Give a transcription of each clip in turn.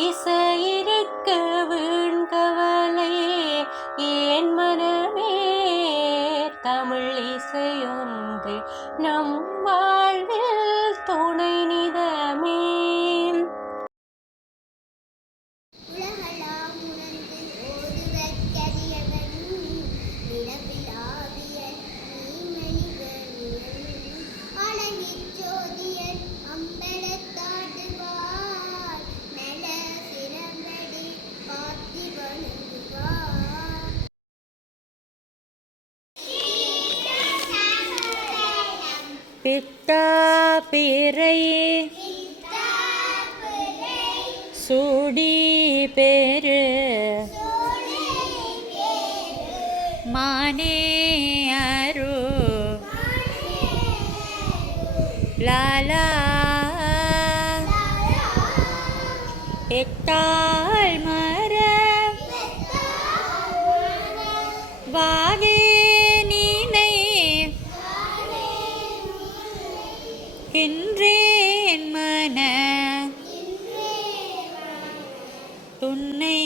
இசையிருக்க வீண்கவலை ஏன் மனமே தமிழ் இசையொன்று நம் வாழ்வில் துணை நிதமே. பித்தா பிறை சூடி பெரு மானே அரு லாலா பெத்தாள் மர வாகே கின்றேன் மன துன்னை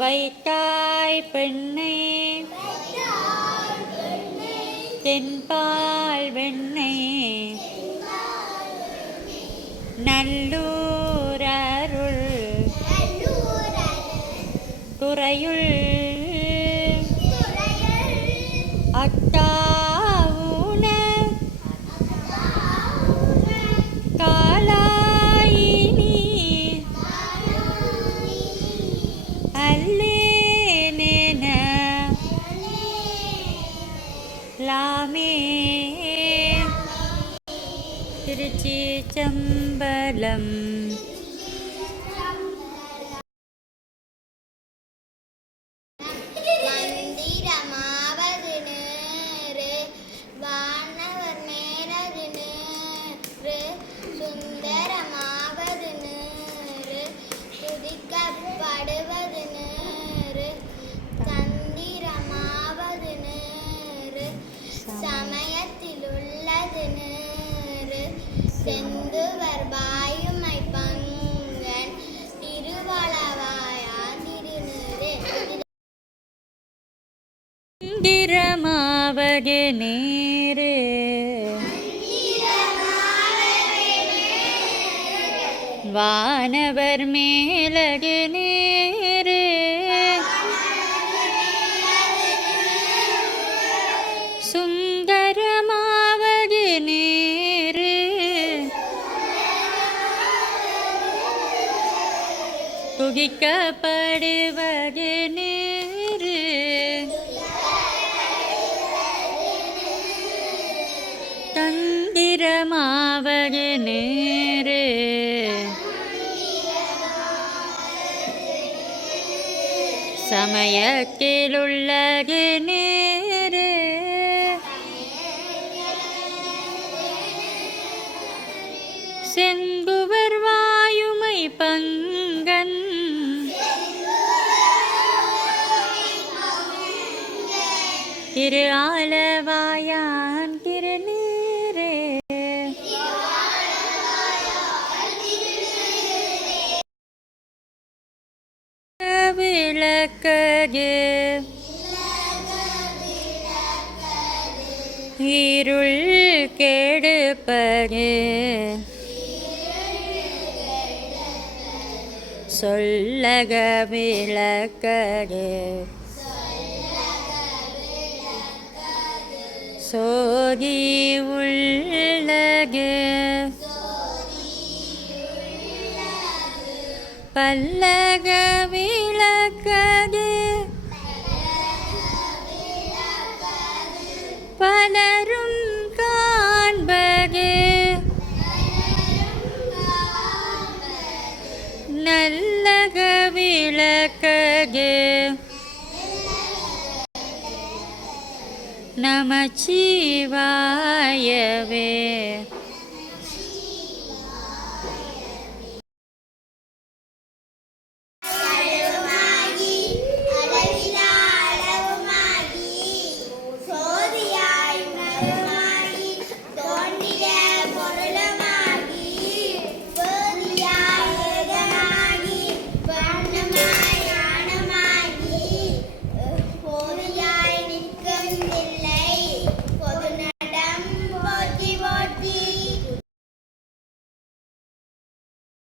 வைத்தாய் பெண்ணை தென்பால் வெண்ணை நல்லூர் அருள் துறையுள் அத்தா லாமே திருச்சி சம்பலம் மந்திரமாவது நேரு வானவர் நேரது நேரு சுந்தரமாவது நேரு துதிக்கப்படுவது நேரு தந்திரமாவது நேரு சமயத்தில் உள்ளது நேரு செந்துவர் வாயுமை பங்கன் திருவளவாயா திருநீரே. மந்திரமாவது நேரு வானவர் மேலது நேரு சுந்தரமாவது நேரு துதிக்கப்படுவது நேரு தந்திரமாவது நேரு சமயத்தில் உள்ளது நேரு செங்குவர் வாயுமை பங்கன் திரு ஆலவாயான் திருநீரே. விளக்கது இருள் கெடுப்பது சொல்லக விளக்கது சோதி உள்ளது பல்லக விளக்கது பலரும் காண்பது நல்லக விளக்கது நமச்சிவாயவே.